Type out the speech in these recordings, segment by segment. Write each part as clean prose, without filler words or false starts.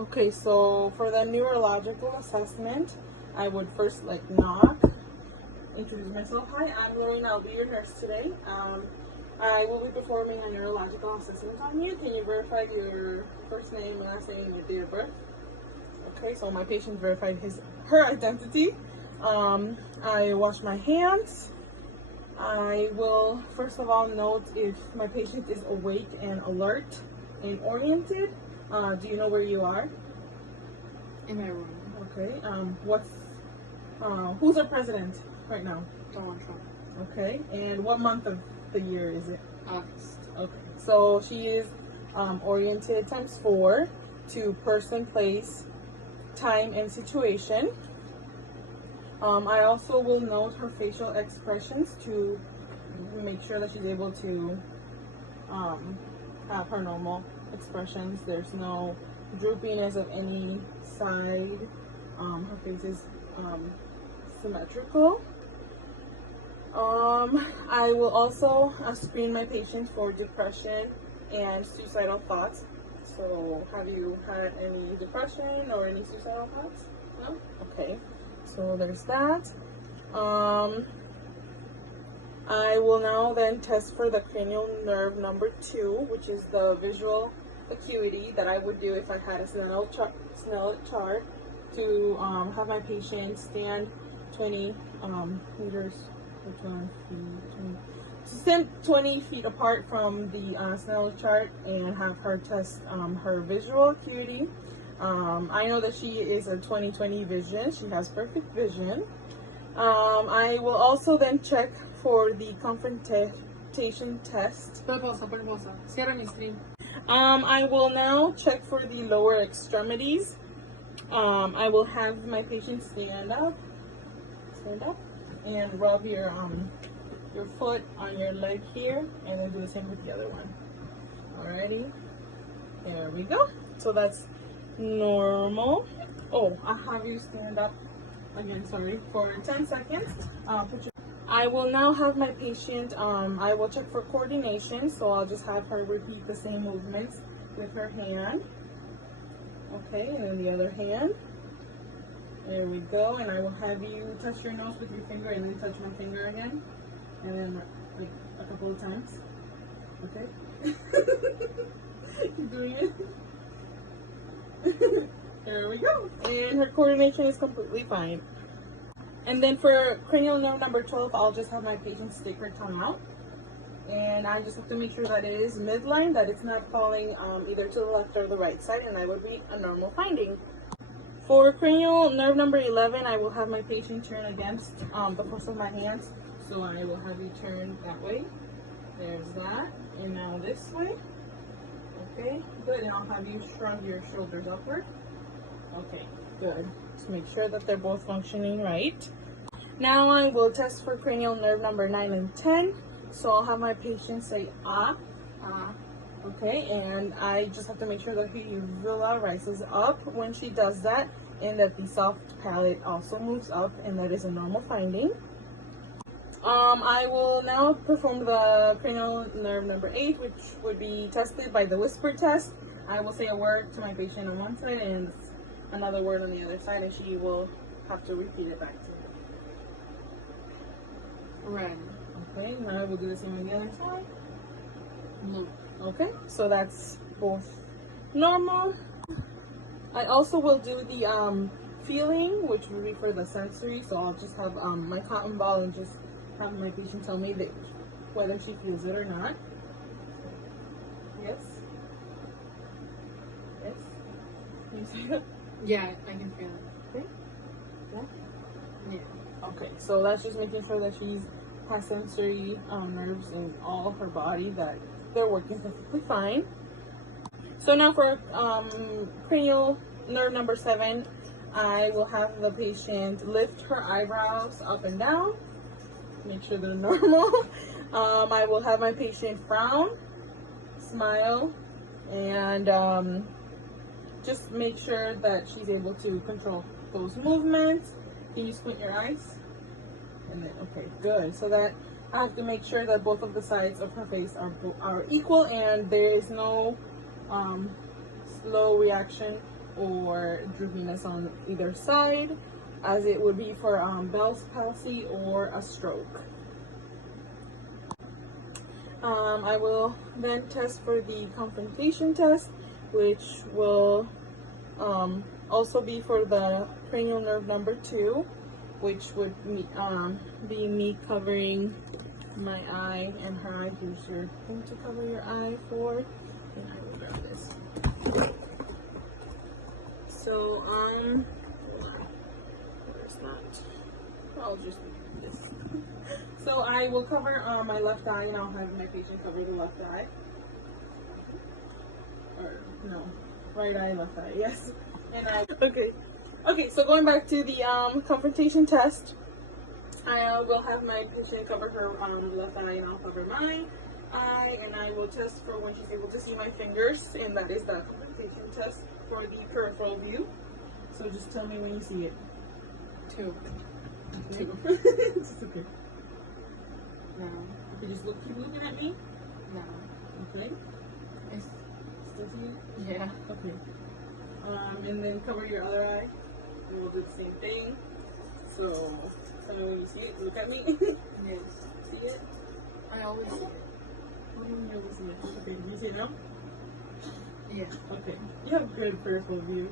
Okay, so for the neurological assessment, I would first knock, introduce myself. Hi, I'm Lorraine. I'll be your nurse today. I will be performing a neurological assessment on you. Can you verify your first name, last name, and your date of birth? Okay, so my patient verified her identity. I wash my hands. I will first of all note if my patient is awake and alert and oriented. Do you know where you are? In my room. Okay. Who's our president right now? Donald Trump. Okay. And what month of the year is it? August. Okay. So she is oriented times 4 to person, place, time, and situation. I also will note her facial expressions to make sure that she's able to have her normal expressions. There's no droopiness of any side. Her face is symmetrical. I will also screen my patient for depression and suicidal thoughts. So have you had any depression or any suicidal thoughts? No? Okay. So there's that. I will now then test for the cranial nerve number 2, which is the visual acuity that I would do if I had a Snellen chart to have my patient stand 20 meters, 20 feet apart from the Snellen chart and have her test her visual acuity. I know that she is a 20/20 vision. She has perfect vision. I will also then check for the confrontation test. Cierra mi screen. I will now check for the lower extremities. I will have my patient stand up, and rub your foot on your leg here, and then do the same with the other one. Alrighty, there we go. So that's normal. Oh, I'll have you stand up again, sorry, for 10 seconds. I will now have my patient, I will check for coordination, so I'll just have her repeat the same movements with her hand. Okay, and then the other hand. There we go, and I will have you touch your nose with your finger and then touch my finger again. And then like a couple of times. Okay? Keep doing it. There we go. And her coordination is completely fine. And then for cranial nerve number 12, I'll just have my patient stick her tongue out. And I just have to make sure that it is midline, that it's not falling either to the left or the right side, and that would be a normal finding. For cranial nerve number 11, I will have my patient turn against the force of my hands. So I will have you turn that way. There's that. And now this way. Okay, good. And I'll have you shrug your shoulders upward. Okay, good. To make sure that they're both functioning right. Now I will test for cranial nerve number 9 and 10. So I'll have my patient say ah. Okay, and I just have to make sure that her uvula rises up when she does that, and that the soft palate also moves up, and that is a normal finding. I will now perform the cranial nerve number 8, which would be tested by the whisper test. I will say a word to my patient on one side and another word on the other side, and she will have to repeat it back to me. Red. Okay, now I will do the same on the other side. Blue. Okay, so that's both normal. I also will do the feeling, which will be for the sensory. So I'll just have my cotton ball and just have my patient tell me that whether she feels it or not. Yes. Yes. Can you say that? Yeah, I can feel it. Okay. Yeah. Yeah. Okay, so that's just making sure that she's has sensory nerves in all of her body, that they're working perfectly fine. So now for cranial nerve number 7, I will have the patient lift her eyebrows up and down, make sure they're normal. I will have my patient frown, smile, and just make sure that she's able to control those movements. Can you squint your eyes? And then, okay, good. So that I have to make sure that both of the sides of her face are equal, and there is no slow reaction or droopiness on either side, as it would be for Bell's palsy or a stroke. I will then test for the confrontation test, which will also be for the cranial nerve number 2, which would be me covering my eye and her eye. Here's your thing to cover your eye for, and I will grab this. So where's that? I'll just do this. So I will cover my left eye, and I'll have my patient cover the left eye. Or no, right eye, left eye. Yes. And okay. So going back to the confrontation test, I will have my patient cover her left eye, and I'll cover my eye, and I will test for when she's able to see my fingers, and that is the confrontation test for the peripheral view. So just tell me when you see it. 2. Okay. 2. It's okay. No. You just keep looking at me. No. Okay. It's, Still see it? yeah. Okay. And then cover your other eye, and we'll do the same thing. So tell me when you see it. Look at me. Yes. See it? I always see it. What do you mean you always see it? Okay. Do you see it now? Yeah. Okay. You have good peripheral view.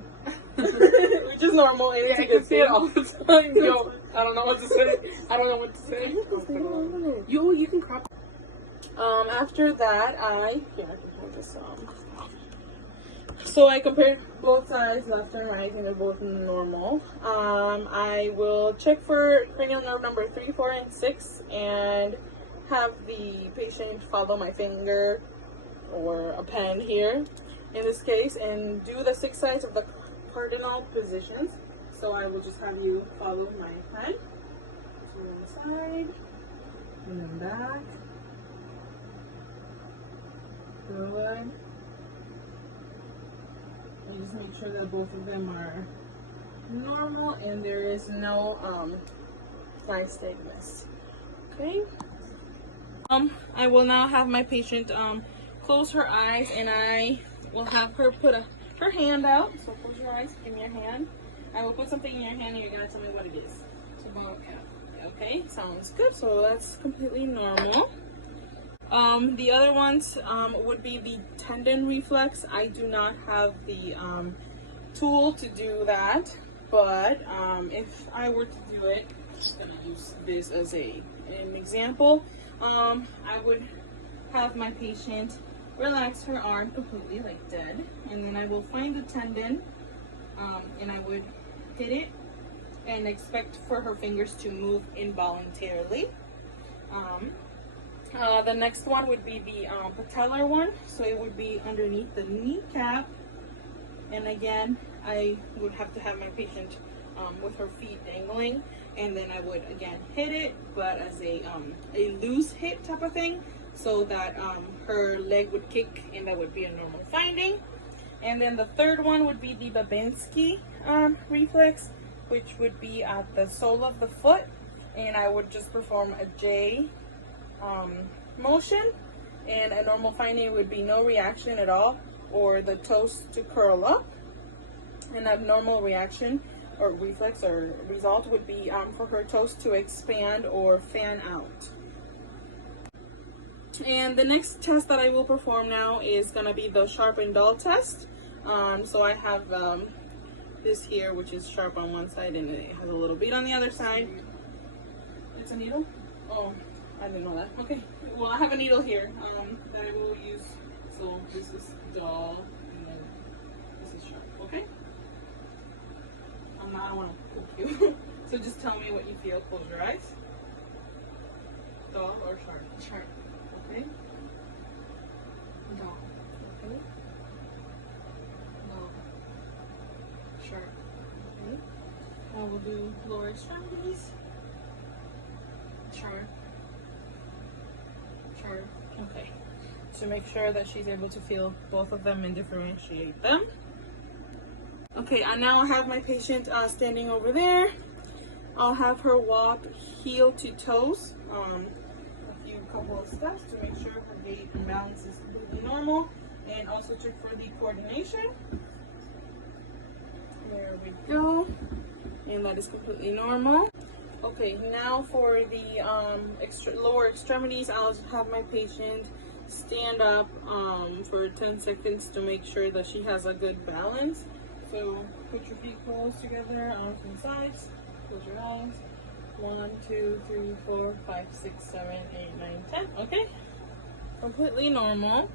Which is normal. Yeah, I can see it all the time. Yo, I don't know what to say. I don't know what to say. You can crop. After that, I can hold this So I compared both sides, left and right, and they're both normal. I will check for cranial nerve number 3, 4, and 6, and have the patient follow my finger or a pen here in this case, and do the 6 sides of the cardinal positions. So I will just have you follow my pen to one side and then back. Good. And just make sure that both of them are normal and there is no nystagmus. Okay. I will now have my patient close her eyes, and I will have her put her hand out. So close your eyes, give me your hand. I will put something in your hand and you're gonna tell me what it is. It's a bottle cap. Okay, sounds good. So that's completely normal. The other ones would be the tendon reflex. I do not have the tool to do that, but if I were to do it, I'm just gonna use this as an example. I would have my patient relax her arm completely, like dead, and then I will find the tendon, and I would hit it and expect for her fingers to move involuntarily. The next one would be the patellar one, so it would be underneath the kneecap, and again I would have to have my patient with her feet dangling, and then I would again hit it, but as a loose hit type of thing, so that her leg would kick, and that would be a normal finding. And then the third one would be the Babinski reflex, which would be at the sole of the foot, and I would just perform a J motion, and a normal finding would be no reaction at all, or the toes to curl up. An abnormal reaction or reflex or result would be for her toes to expand or fan out. And the next test that I will perform now is going to be the sharp and dull test. So I have this here, which is sharp on one side and it has a little bead on the other side. It's a needle? Oh, I didn't know that. Okay, well I have a needle here that I will use. So this is dull and then this is sharp, okay? I don't want to poke you. So just tell me what you feel. Close your eyes. Dull or sharp? Sharp. Okay. Dull. Okay. Dull. Sharp. Okay. I will do lower extremities. Sharp. Sharp. Okay. So make sure that she's able to feel both of them and differentiate them. Okay, and now I have my patient standing over there. I'll have her walk heel to toes, a couple of steps to make sure her gait and balance is completely normal, and also check for the coordination. There we go. And that is completely normal. Okay, now for the lower extremities, I'll have my patient stand up for 10 seconds to make sure that she has a good balance. So put your feet close together, arms to the sides, close your eyes. 1, 2, 3, 4, 5, 6, 7, 8, 9, 10. Okay, completely normal.